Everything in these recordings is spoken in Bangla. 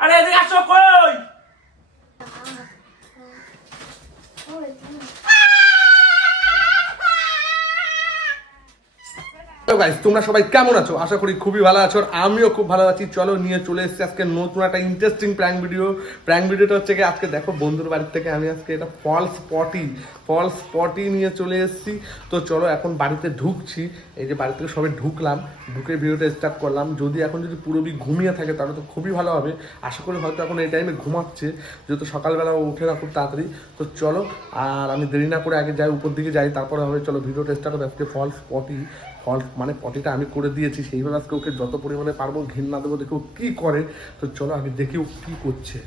আরে এদিকে আসো কই? তো গাইস তোমরা সবাই কেমন আছো? আশা করি খুবই ভালো আছো আমিও খুব ভালো আছি। চলো, নিয়ে চলে এসেছি আজকে নতুন একটা ইন্টারেস্টিং প্র্যাঙ্ক ভিডিও প্র্যাঙ্ক ভিডিওটা হচ্ছে কি, আজকে দেখো বন্ধুর বাড়ির থেকে আমি আজকে এটা ফলস পটি ফলস পটি নিয়ে চলে এসেছি। তো চলো, এখন বাড়িতে ঢুকছি। এই যে বাড়ি থেকে সবাই ঢুকলাম, ঢুকে ভিডিওটা স্টার্ট করলাম। যদি এখন যদি পুরোবি ঘুমিয়ে থাকে, তাহলে তো খুবই ভালো হবে। আশা করি হয়তো এখন এই টাইমে ঘুমাচ্ছে, যেহেতু সকালবেলা উঠে না খুব তাড়াতাড়ি। তো চলো, আর আমি দেরি না করে আগে যাই, উপর দিকে যাই, তারপরে হবে, চলো ভিডিওটা স্টার্ট হবে আজকে ফলস পটি ফল মানে পটিটা আমি করে দিয়েছি, সেইভাবে আজকে ওকে যত পরিমাণে পারব ঘেন্না দেবো, দেখে ও কী করে? তো চলো আমি দেখি ও কি করছে।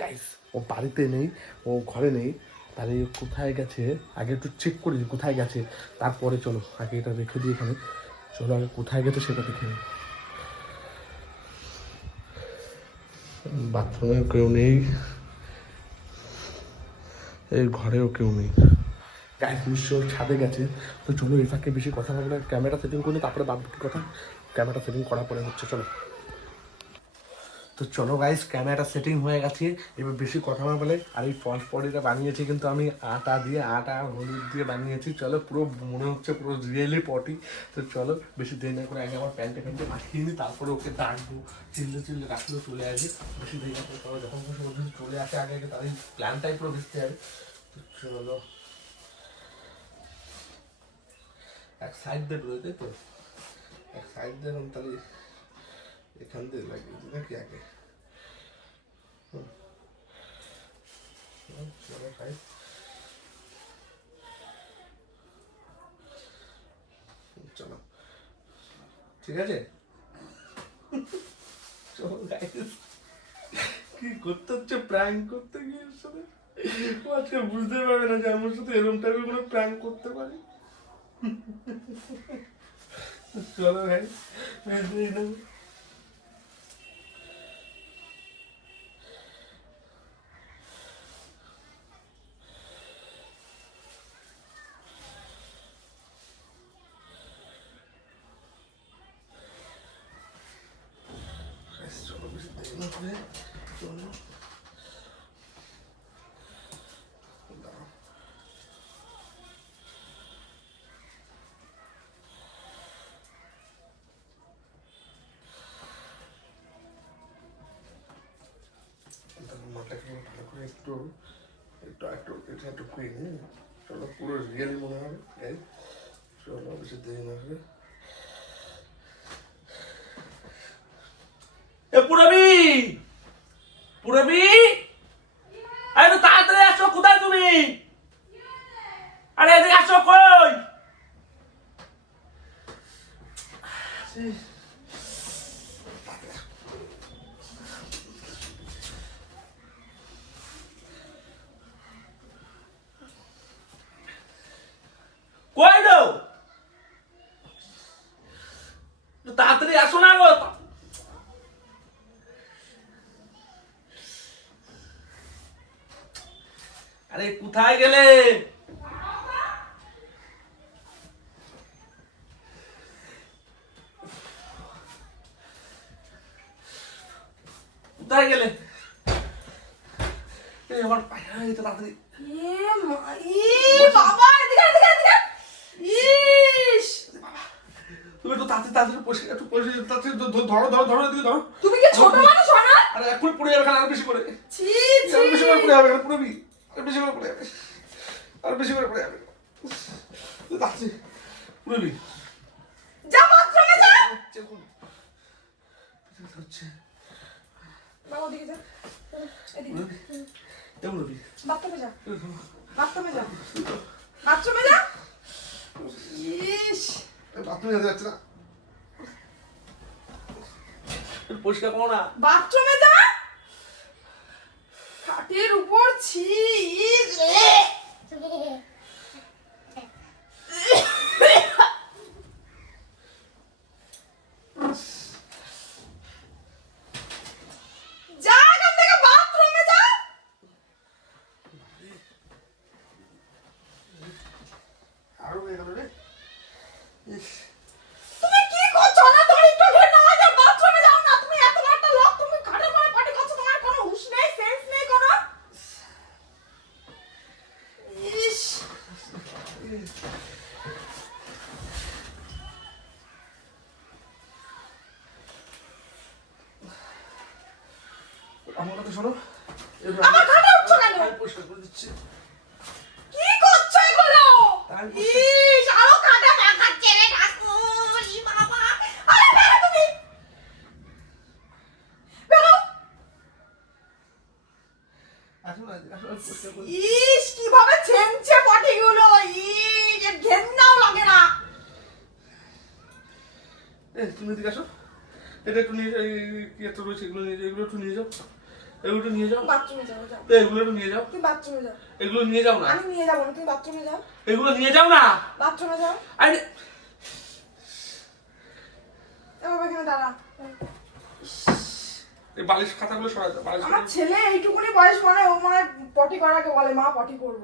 গাইস ও বাড়িতে নেই, ও ঘরে নেই, তাহলে কোথায় গেছে? আগে একটু চেক করি কোথায় গেছে? তারপরে চলো, আগে এটা রেখে দিই এখানে। চলো, আগে কোথায় গেছে সেটা দেখে নিই। বাথরুমেও কেউ নেই, এই ঘরেও কেউ নেই। গাইস নিশ্চয় ছাদে গেছে। তো চলো, এই ফাঁকে বেশি কথা বলে ক্যামেরা সেটিং করি তারপরে বাদ কথা। ক্যামেরা সেটিং করার পরে হচ্ছে, চলো। তো চলো গাইস ক্যামেরাটা সেটিং হয়ে গেছে। এবার বেশি কথা না বলে আর এই ফলস পডিটা বানিয়েছি কিন্তু আমি আটা দিয়ে, আটা হলুদ দিয়ে বানিয়েছি। চলো পুরো মনে হচ্ছে পুরো রিয়েলি পটি তো চলো বেশি দেরি না করে আগে আমার প্যান্টে প্যান্টে মাখিয়ে নিই তারপরে ওকে ডাকবো। চিল্লে চিল্লে রাখলেও চলে আসবে বেশি দেরি না করে যখন খুশি চলে আসে আগে আগে এই প্ল্যানটাই পুরো ভেস্তে যাবে। তো চলো। এক সাইড দিয়ে তাই তো। এক সাইড দিয়ে তাহলে এখান দিয়ে লাগিয়ে দিই নাকি আগে চলো ঠিক আছে। কি করতে হচ্ছে প্র্যাঙ্ক করতে গিয়ে সাথে আজকে বুঝতে পারবে না যে আমার সাথে এরকম টাইপের কোনো প্র্যাঙ্ক করতে পারি চলো ভাই বেশ বেশ নেব ব্যাস, চলো বেশি করে চলো মাথাকে ভালো করে একটু একটু একটু, এটা একটু চলো পুরো রিয়েল মনে হবে চলো, বেশি দেরি না করে এ পুরবি পুরবি? আরে তো তাড়াতাড়ি আসো কোথায় তুমি? আরে এদিকে আসো কই কই গো একটু তাড়াতাড়ি আসো না গো আরে কোথায় গেলে? কোথায় গেলে? আমার হয়ে গেছে তাড়াতাড়ি। তুমি একটু তাড়াতাড়ি তাড়াতাড়ি তাড়াতাড়ি ধরো ধরো ধরো এদিকে ধরো। তুমি কি ছোট মানুষ আরে এখন পড়ে যাবে আরও বেশি করে। ছি, ছি। বেশি করে পড়ে যাবে পুরো আরও বেশি করে পড়ে যাবে আরও বেশি করে পড়ে যাবে তাড়াতাড়ি পুরো বি যা বাথরুমে যা। হচ্ছে বাবা, ওদিকে যা। এদিকে। এমন বি বাথরুমে যা। বাথরুমে যা। বাথরুমে যা। ইস, বাথরুমে যাচ্ছে না পরিষ্কার করো না বাথরুমে যা। এর উপর ছি কথা শোনো আমার ঘাটে উঠছো কেন? আমি পরিষ্কার করে দিচ্ছি কি করছ এগুলো ইস আরও কাটা দেখাচ্ছে রে ঠাকুর ই বাবা আরে বেরো তুমি বেরো আসুন আসুন আমি পরিষ্কার করে ইস কীভাবে ছেমছে পটিগুলো ইস ঘেন্নাও লাগে না তুমি এদিকে আসো এটা একটু নিয়ে কি একটা রয়েছে এগুলো নিয়ে এগুলো একটু নিয়ে যাও এগুলো নিয়ে যাও। বাথরুমে যাও যাও এগুলো নিয়ে যাও। তুমি বাথরুমে যাও। এগুলো নিয়ে যাও না। আমি নিয়ে যাব না তুমি বাথরুমে যাও। এগুলো নিয়ে যাও না। বাথরুমে যাও। আরে এবার এখানে দাঁড়া। এই বালিশ খাতাগুলো সরাই দাও বালিশ আমার ছেলে এইটুকুনি বয়স মানে ও মানে পটি করাকে বলে মা পটি করব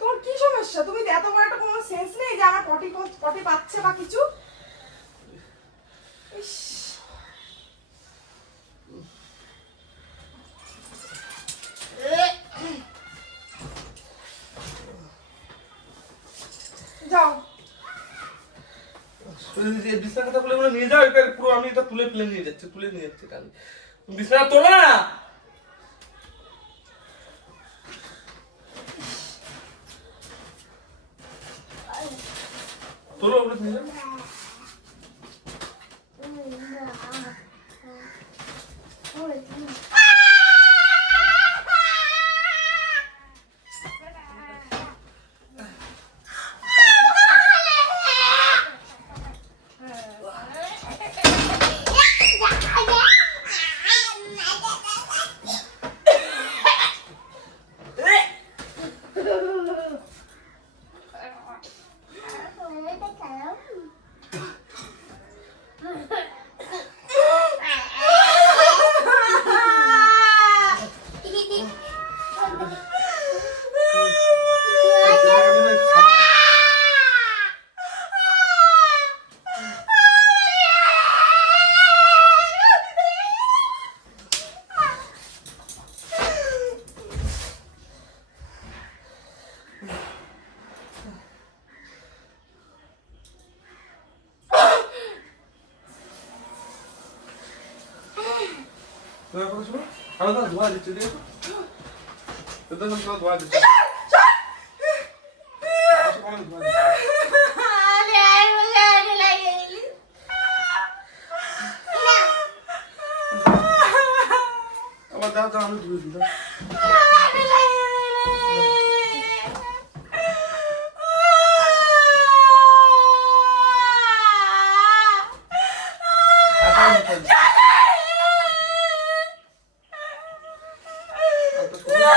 তোমার কি সমস্যা? তুমি এত বড় একটা কোনো সেন্স নেই যে আমার পটি পটি পাচ্ছে বা কিছু ইস। যাও। পুরো আমি এটা তুলে ফেলে নিয়ে যাচ্ছি, তুলে নিয়ে যাচ্ছি আমি বিছানা তোলো না! তোলো নিয়ে যাও। তোমার কথা শোনো আমি তো ধোয়া দিচ্ছি দেখো এটা তো সব ধোয়া দিচ্ছি আসো, আমি ধোয়া দিচ্ছি। আবার দাও দাও আমি ধুয়ে দিই দাও। আচ্ছা, আমি ধুয়ে দিচ্ছি। আচ্ছা, শোনো।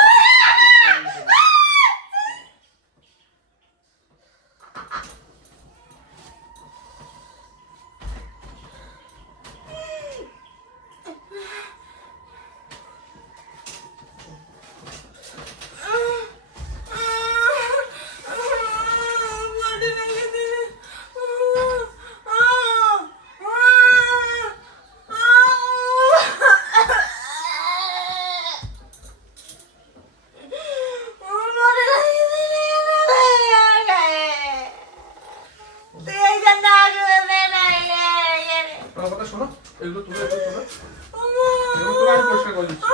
আমার কথা শোনো এগুলো তুলে এগুলো তুলে এগুলো তুলে আমি পরিষ্কার করে দিচ্ছি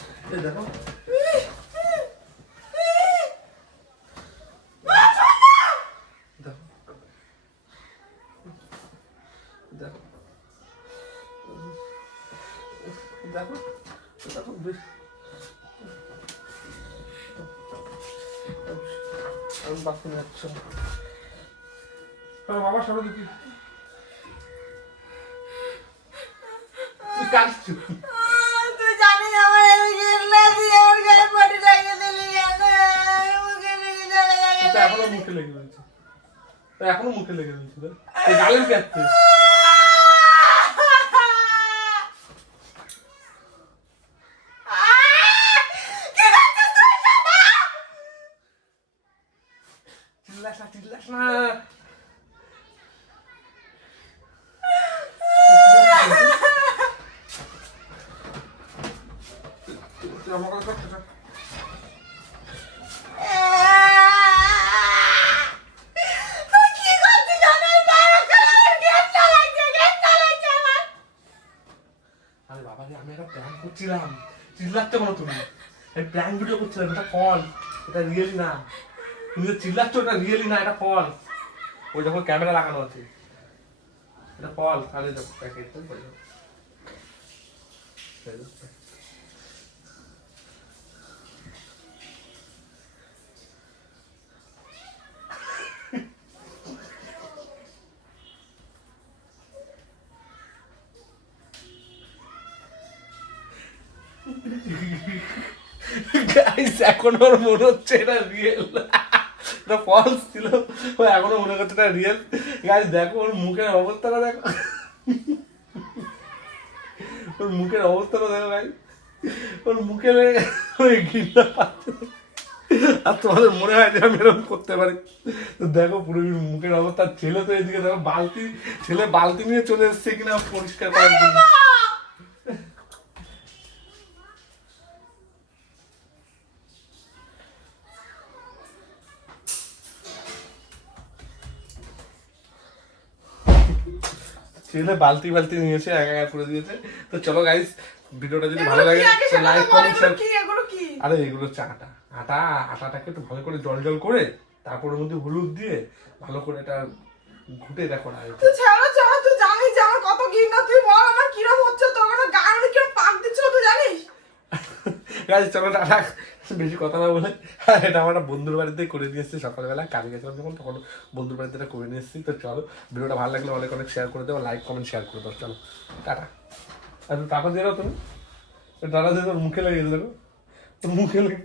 এই দেখো। দেখো। দেখো। দেখো আমি বাথরুমে যাচ্ছি। তোর বাবার সামনে দেখি তুই কাঁদছিস? এখনও মুখে লেগে রয়েছে। এখনও মুখে লেগে রয়েছে গালের কাটতে চিল্লাস না চিল্লাস না করছিলাম। চিল্লাচ্ছ কেন তুমি? আমি প্ল্যান ভিডিও করছিলাম, এটা কল এটা রিয়েলি না। তুমি যে চিল্লাচ্ছ, এটা রিয়েলি না, এটা কল ওই যখন ক্যামেরা লাগানো আছে। এটা কল তাহলে দেখো প্যাকেট গাইস এখন ওর মনে হচ্ছে এটা রিয়েল এটা ফলস ছিল। ও এখনও মনে করছে এটা রিয়েল গাইস দেখো, ওর মুখের অবস্থাটা দেখো। ওর মুখের অবস্থাটা দেখো গাইস ওর মুখে ওই ঘৃণা পাচ্ছে। আর তোমাদের মনে হয় যে আমি এরকম করতে পারি? তো দেখো, পুরো মুখের অবস্থা। ছেলে তো এদিকে দেখো, বালতি ছেলে বালতি নিয়ে চলে এসছে কিনা পরিষ্কার করার জন্য। ছেলে বালতি বালতি নিয়েছে একা একা করে দিয়েছে। তো চলো গাইস ভিডিওটা যদি ভালো লাগে লাইক কমেন্ট এগুলো কি এগুলো কি? আরে এগুলো হচ্ছে আটা। আটা আটাটাকে একটু ভালো করে জল জল করে তারপর মধ্যে হলুদ দিয়ে ভালো করে এটা ঘুটে দেখো না তুই ছাড়ো ছাড়ো তুই জানিস যে আমার কত ঘৃণা তুই বল আমার কিরম হচ্ছে তোর মানে গায়ে কিরম পাক দিচ্ছিল তুই জানিস গাইস চলো টাটা বেশি কথা না বলে। আর এটা আমার বন্ধুর বাড়িতে করে নিয়ে এসেছি। সকালবেলা কাজে গেছিলাম যখন, তখন বন্ধুর বাড়িতে এটা করে নিয়ে এসেছি। তো চলো, ভিডিওটা ভালো লাগলে অনেক অনেক শেয়ার করে দেবো লাইক কমেন্ট শেয়ার করে দাও। চলো, টাটা। আর টাকা দিয়ে দাও তুমি। টাটা দিয়ে তোর মুখে লেগে দেখো। তোর মুখে লেগে